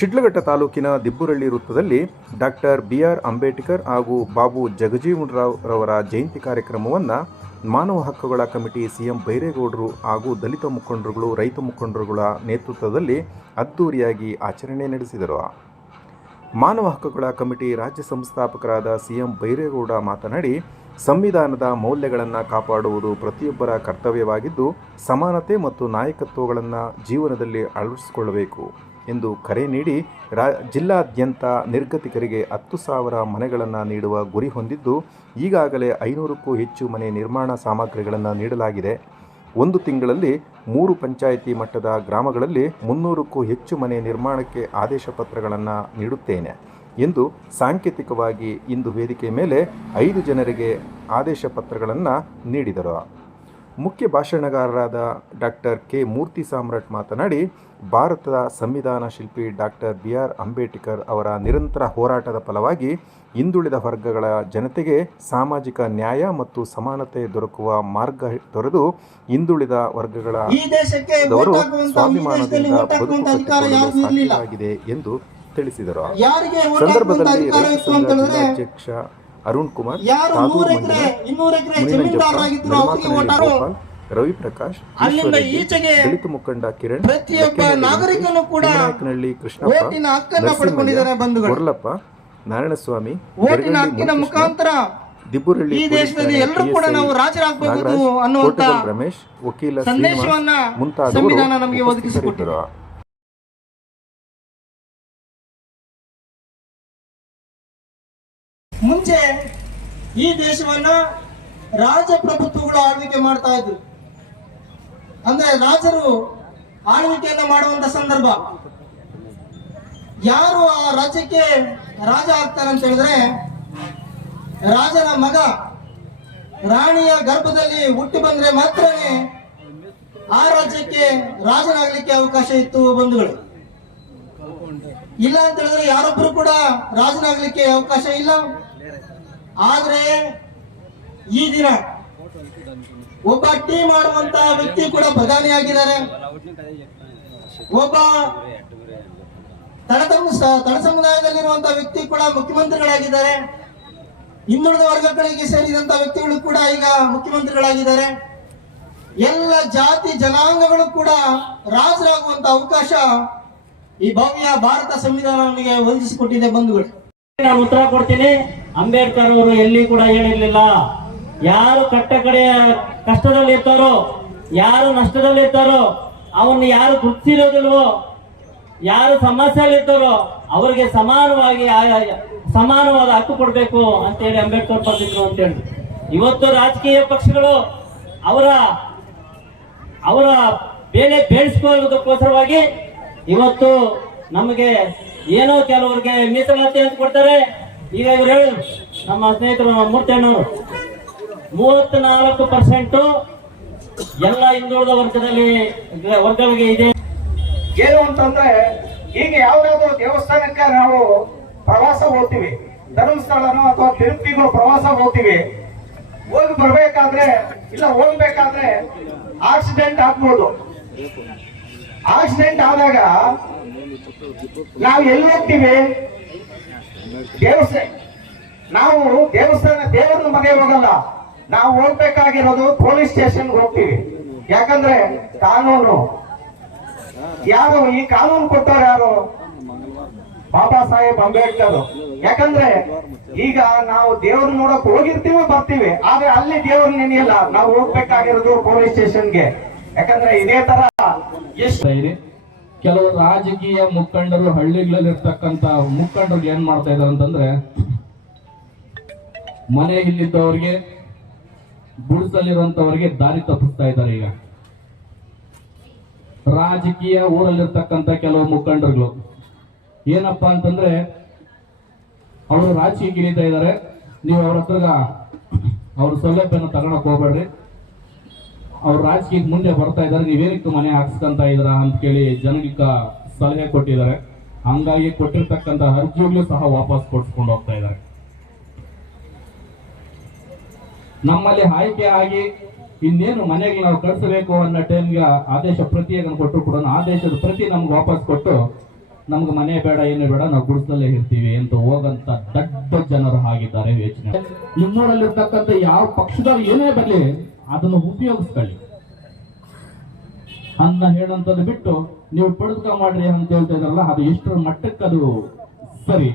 ಶಿಡ್ಲಘಟ್ಟ ತಾಲೂಕಿನ ದಿಬ್ಬುರಳ್ಳಿ ವೃತ್ತದಲ್ಲಿ doctor B R. Ambedkar ಹಾಗೂ ಬಾಬು ಜಗಜೀವನರಾವ್ ರವರ ಜಯಂತಿ ಕಾರ್ಯಕ್ರಮವನ್ನು ಮಾನವ ಹಕ್ಕುಗಳ ಕಮಿಟಿ ಸಿಎಂ ಬೈರೇಗೌಡರು ಹಾಗೂ ದಲಿತ ಮುಖಂಡರುಗಳು, ರೈತ ಮುಖಂಡರುಗಳ ನೇತೃತ್ವದಲ್ಲಿ ಅದ್ದೂರಿಯಾಗಿ ಆಚರಣೆ ನಡೆಸಿದರು. ಮಾನವ ಹಕ್ಕುಗಳ ಕಮಿಟಿ ರಾಜ್ಯ ಸಂಸ್ಥಾಪಕರಾದ ಸಿಎಂ ಬೈರೇಗೌಡ ಮಾತನಾಡಿ, ಸಂವಿಧಾನದ ಮೌಲ್ಯಗಳನ್ನು ಕಾಪಾಡುವುದು ಪ್ರತಿಯೊಬ್ಬರ ಕರ್ತವ್ಯವಾಗಿದ್ದು, ಸಮಾನತೆ ಮತ್ತು ನಾಯಕತ್ವಗಳನ್ನು ಜೀವನದಲ್ಲಿ ಅಳವಡಿಸಿಕೊಳ್ಳಬೇಕು ಎಂದು ಕರೆ ನೀಡಿ, ಜಿಲ್ಲಾದ್ಯಂತ ನಿರ್ಗತಿಕರಿಗೆ 10,000 ಮನೆಗಳನ್ನು ನೀಡುವ ಗುರಿ ಹೊಂದಿದ್ದು, ಈಗಾಗಲೇ 500ಕ್ಕೂ ಹೆಚ್ಚು ಮನೆ ನಿರ್ಮಾಣ ಸಾಮಗ್ರಿಗಳನ್ನು ನೀಡಲಾಗಿದೆ. ಒಂದು ತಿಂಗಳಲ್ಲಿ 3 ಪಂಚಾಯಿತಿ ಮಟ್ಟದ ಗ್ರಾಮಗಳಲ್ಲಿ 300ಕ್ಕೂ ಹೆಚ್ಚು ಮನೆ ನಿರ್ಮಾಣಕ್ಕೆ ಆದೇಶ ಪತ್ರಗಳನ್ನು ನೀಡುತ್ತೇನೆ ಎಂದು ಸಾಂಕೇತಿಕವಾಗಿ ಇಂದು ವೇದಿಕೆ ಮೇಲೆ 5 ಜನರಿಗೆ ಆದೇಶ ಪತ್ರಗಳನ್ನು ನೀಡಿದರು. ಮುಖ್ಯ ಭಾಷಣಗಾರರಾದ ಡಾಕ್ಟರ್ ಕೆ. ಮೂರ್ತಿ ಸಾಮ್ರಾಟ್ ಮಾತನಾಡಿ, ಭಾರತದ ಸಂವಿಧಾನ ಶಿಲ್ಪಿ ಡಾಕ್ಟರ್ ಬಿ.ಆರ್. ಅಂಬೇಡ್ಕರ್ ಅವರ ನಿರಂತರ ಹೋರಾಟದ ಫಲವಾಗಿ ಹಿಂದುಳಿದ ವರ್ಗಗಳ ಜನತೆಗೆ ಸಾಮಾಜಿಕ ನ್ಯಾಯ ಮತ್ತು ಸಮಾನತೆ ದೊರಕುವ ಮಾರ್ಗ ತೊರೆದು ಹಿಂದುಳಿದ ವರ್ಗಗಳವರು ಸ್ವಾಭಿಮಾನದಿಂದ ಬದುಕುವಂತಾಗಿದೆ ಎಂದು ತಿಳಿಸಿದರು. ಸಂದರ್ಭದಲ್ಲಿ ರೈತ ಸಂಘ ಜಿಲ್ಲಾಧ್ಯಕ್ಷ ಅರುಣ್ ಕುಮಾರ್, ತಾದೂರು ಗೋಪಾಲ್, ರವಿ ಪ್ರಕಾಶ್, ದಲಿತ ಮುಖಂಡ ಕಿರಣ್, ನಾಯಕನಹಳ್ಳಿ ಕೃಷ್ಣಪ್ಪ, ಗೊರ್ಲಪ್ಪ, ನಾರಾಯಣಸ್ವಾಮಿ, ದಿಬ್ಬುರಳ್ಳಿ ರಮೇಶ್, ವಕೀಲ ಮುಂತಾದವರು ಒದಗಿಸಿಕೊಟ್ಟರು. ಮುಂಚೆ ಈ ದೇಶವನ್ನ ರಾಜಪ್ರಭುತ್ವಗಳು ಆಳ್ವಿಕೆ ಮಾಡ್ತಾ ಇದ್ರು. ಅಂದ್ರೆ ರಾಜರು ಆಳ್ವಿಕೆಯನ್ನ ಮಾಡುವಂತ ಸಂದರ್ಭ, ಯಾರು ಆ ರಾಜ್ಯಕ್ಕೆ ರಾಜ ಆಗ್ತಾರೆ ಅಂತ ಹೇಳಿದ್ರೆ, ರಾಜನ ಮಗ ರಾಣಿಯ ಗರ್ಭದಲ್ಲಿ ಹುಟ್ಟಿ ಬಂದ್ರೆ ಮಾತ್ರನೇ ಆ ರಾಜ್ಯಕ್ಕೆ ರಾಜನಾಗ್ಲಿಕ್ಕೆ ಅವಕಾಶ ಇತ್ತು ಬಂಧುಗಳು. ಇಲ್ಲ ಅಂತ ಹೇಳಿದ್ರೆ ಯಾರೊಬ್ರು ಕೂಡ ರಾಜನಾಗ್ಲಿಕ್ಕೆ ಅವಕಾಶ ಇಲ್ಲ. ಆದ್ರೆ ಈ ದಿನ ಒಬ್ಬ ಟೀ ಮಾಡುವಂತ ವ್ಯಕ್ತಿ ಕೂಡ ಪ್ರಧಾನಿ ಆಗಿದ್ದಾರೆ, ಒಬ್ಬ ತಳ ಸಮುದಾಯದಲ್ಲಿರುವಂತಹ ವ್ಯಕ್ತಿ ಕೂಡ ಮುಖ್ಯಮಂತ್ರಿಗಳಾಗಿದ್ದಾರೆ, ಹಿಂದುಳಿದ ವರ್ಗಗಳಿಗೆ ಸೇರಿದಂತ ವ್ಯಕ್ತಿಗಳು ಕೂಡ ಈಗ ಮುಖ್ಯಮಂತ್ರಿಗಳಾಗಿದ್ದಾರೆ. ಎಲ್ಲ ಜಾತಿ ಜನಾಂಗಗಳು ಕೂಡ ರಾಜರಾಗುವಂತ ಅವಕಾಶ ಈ ಭವ್ಯ ಭಾರತ ಸಂವಿಧಾನ ನಮಗೆ ಒದಗಿಸಿಕೊಟ್ಟಿದೆ ಬಂಧುಗಳು. ನಾನು ಉತ್ತರ ಕೊಡ್ತೀನಿ. ಅಂಬೇಡ್ಕರ್ ಅವರು ಎಲ್ಲಿ ಕೂಡ ಹೇಳಿರ್ಲಿಲ್ಲ, ಯಾರು ಕಷ್ಟದಲ್ಲಿ ಇರ್ತಾರೋ, ಯಾರು ನಷ್ಟದಲ್ಲಿ ಇರ್ತಾರೋ, ಅವನ್ನ ಯಾರು ಗುರುತಿಸಿರೋದಿಲ್ವೋ, ಯಾರು ಸಮಸ್ಯೆಯಲ್ಲಿ ಇರ್ತಾರೋ ಅವರಿಗೆ ಸಮಾನವಾದ ಹಕ್ಕು ಕೊಡ್ಬೇಕು ಅಂತೇಳಿ ಅಂಬೇಡ್ಕರ್ ಬರ್ತಿದ್ರು ಅಂತೇಳಿ. ಇವತ್ತು ರಾಜಕೀಯ ಪಕ್ಷಗಳು ಅವರ ಬೇಳೆ ಬೇಯಿಸ್ಕೊಳ್ಳೋದಕ್ಕೋಸ್ಕರವಾಗಿ ಇವತ್ತು ನಮಗೆ ಏನೋ ಕೆಲವರಿಗೆ ಮೀಸಲಾತಿ ಅಂತ ಕೊಡ್ತಾರೆ. ಈಗ ಇವರು ಹೇಳಿ ನಮ್ಮ ಸ್ನೇಹಿತರು ಮೂರ್ತಿಯಣ್ಣವರು 34% ಎಲ್ಲ ಹಿಂದುಳಿದ ವರ್ಗಗಳಿಗೆ ಇದೆ. ಏನು ಅಂತಂದ್ರೆ, ಈಗ ಯಾವ್ದಾದ್ರು ದೇವಸ್ಥಾನಕ್ಕೆ ನಾವು ಪ್ರವಾಸ ಹೋಗ್ತೀವಿ, ಧರ್ಮಸ್ಥಳನೋ ಅಥವಾ ತಿರುಪತಿಗೋ ಪ್ರವಾಸ ಹೋಗ್ತೀವಿ, ಹೋಗಿ ಬರ್ಬೇಕಾದ್ರೆ ಇಲ್ಲ ಹೋಗ್ಬೇಕಾದ್ರೆ ಆಕ್ಸಿಡೆಂಟ್ ಆಗ್ಬೋದು. ಆಕ್ಸಿಡೆಂಟ್ ಆದಾಗ ನಾವು ಎಲ್ಲಿ ಹೋಗ್ತೀವಿ? ನಾವು ದೇವರ ಮನೆ ಹೋಗಲ್ಲ, ನಾವು ಹೋಗ್ಬೇಕಾಗಿರೋದು ಪೊಲೀಸ್ ಸ್ಟೇಷನ್ಗೆ ಹೋಗ್ತೀವಿ. ಯಾಕಂದ್ರೆ ಕಾನೂನು ಯಾರು, ಈ ಕಾನೂನು ಕೊಟ್ಟವ್ರು ಯಾರು? ಬಾಬಾ ಸಾಹೇಬ್ ಅಂಬೇಡ್ಕರ್. ಯಾಕಂದ್ರೆ ಈಗ ನಾವು ದೇವ್ರ ನೋಡಕ್ ಹೋಗಿರ್ತೀವಿ, ಬರ್ತೀವಿ, ಆದ್ರೆ ಅಲ್ಲಿ ದೇವ್ರ ನೆನೆಯಲ್ಲ. ನಾವು ಹೋಗ್ಬೇಕಾಗಿರೋದು ಪೊಲೀಸ್ ಸ್ಟೇಷನ್ಗೆ. ಯಾಕಂದ್ರೆ ಇದೇ ತರ ಕೆಲವು ರಾಜಕೀಯ ಮುಖಂಡರು, ಹಳ್ಳಿಗಳಲ್ಲಿ ಇರ್ತಕ್ಕಂತ ಮುಖಂಡರು ಏನ್ ಮಾಡ್ತಾ ಇದಾರೆ ಅಂತಂದ್ರೆ, ಮನೆ ಇಲ್ಲಿದ್ದವ್ರಿಗೆ, ಗುಡಿಸಲಿರುವಂತವ್ರಿಗೆ ದಾರಿ ತಪ್ಪಿಸ್ತಾ ಇದ್ದಾರೆ. ಈಗ ರಾಜಕೀಯ ಊರಲ್ಲಿರ್ತಕ್ಕಂಥ ಕೆಲವು ಮುಖಂಡರುಗಳು ಏನಪ್ಪಾ ಅಂತಂದ್ರೆ, ಅವರು ರಾಜಕೀಯ ಇಳಿತಾ ಇದ್ದಾರೆ. ನೀವು ಅವ್ರ ಹತ್ರ ಅವ್ರ ಸೌಲಭ್ಯನ ತಗೊಳಕ್ ಹೋಗ್ಬೇಡ್ರಿ, ಅವ್ರ ರಾಜಕೀಯಕ್ಕೆ ಮುಂದೆ ಬರ್ತಾ ಇದ್ದಾರೆ, ನೀವೇನಕ್ಕೆ ಮನೆ ಹಾಕ್ಸ್ಕೊಂತ ಇದ್ರ ಅಂತ ಕೇಳಿ ಜನಕ್ಕೆ ಸಲಹೆ ಕೊಟ್ಟಿದ್ದಾರೆ. ಹಂಗಾಗಿ ಕೊಟ್ಟಿರ್ತಕ್ಕಂಥ ಅರ್ಜಿಗಳು ಸಹ ವಾಪಸ್ ಕೊಡ್ಸ್ಕೊಂಡು ಹೋಗ್ತಾ ಇದ್ದಾರೆ. ನಮ್ಮಲ್ಲಿ ಆಯ್ಕೆ ಆಗಿ ಇನ್ನೇನು ಮನೆಗೆ ನಾವು ಕಳಿಸಬೇಕು ಅನ್ನೋ ಟೈಮ್ಗೆ ಆದೇಶ ಪ್ರತಿಯನ್ನು ಕೊಟ್ಟರು ಕೂಡ ಆದೇಶದ ಪ್ರತಿ ನಮ್ಗೆ ವಾಪಸ್ ಕೊಟ್ಟು ನಮ್ಗೆ ಮನೆ ಬೇಡ ಏನು ಬೇಡ ನಾವು ಗುಡಿಸಲೇ ಇರ್ತೀವಿ ಅಂತ ಹೋಗಂತ ದೊಡ್ಡ ಜನರು ಆಗಿದ್ದಾರೆ ಯೋಚನೆ. ನಿಮ್ಮೂರಲ್ಲಿರ್ತಕ್ಕಂಥ ಯಾವ ಪಕ್ಷದವ್ರು ಏನೇ ಬರಲಿ ಅದನ್ನು ಉಪಯೋಗಿಸ್ಕೊಳ್ಳಿ ಅನ್ನ ಹೇಳಂತದ್ದು ಬಿಟ್ಟು ನೀವು ಪಡೆದುಕ ಮಾಡ್ರಿ ಅಂತ ಹೇಳ್ತಾ ಇದ್ರಲ್ಲ, ಅದು ಎಷ್ಟರ ಮಟ್ಟಕ್ಕೆ ಅದು ಸರಿ?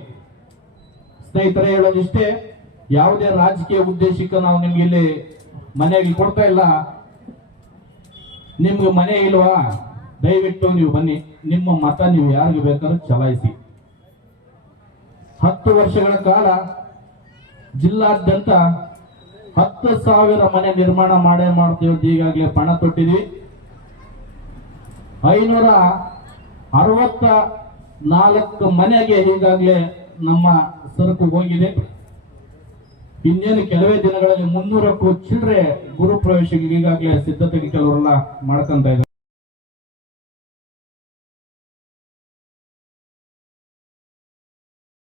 ಸ್ನೇಹಿತರೆ, ಹೇಳೋದಿಷ್ಟೇ, ಯಾವುದೇ ರಾಜಕೀಯ ಉದ್ದೇಶಕ್ಕೆ ನಾವು ನಿಮ್ಗೆ ಇಲ್ಲಿ ಮನೆಗೆ ಕೊಡ್ತಾ ಇಲ್ಲ. ನಿಮ್ಗೆ ಮನೆ ಇಲ್ವಾ, ದಯವಿಟ್ಟು ನೀವು ಬನ್ನಿ, ನಿಮ್ಮ ಮತ ನೀವು ಯಾರಿಗೆ ಬೇಕಾದ್ರೂ ಚಲಾಯಿಸಿ. 10 ವರ್ಷಗಳ ಕಾಲ ಜಿಲ್ಲಾದ್ಯಂತ 10,000 ಮನೆ ನಿರ್ಮಾಣ ಮಾಡ್ತೀವಿ. ಈಗಾಗಲೇ ಪಣ ತೊಟ್ಟಿದ್ವಿ. 564 ಮನೆಗೆ ಈಗಾಗಲೇ ನಮ್ಮ ಸರಕು ಹೋಗಿದೆ. ಇನ್ನೇನು ಕೆಲವೇ ದಿನಗಳಲ್ಲಿ 300ಕ್ಕೂ ಚಿಲ್ಲರೆ ಗುರು ಪ್ರವೇಶಕ್ಕೆ ಈಗಾಗಲೇ ಸಿದ್ಧತೆಗೆ ಕೆಲವರೆಲ್ಲ ಮಾಡ್ಕೊಂತ ಇದ್ದಾರೆ.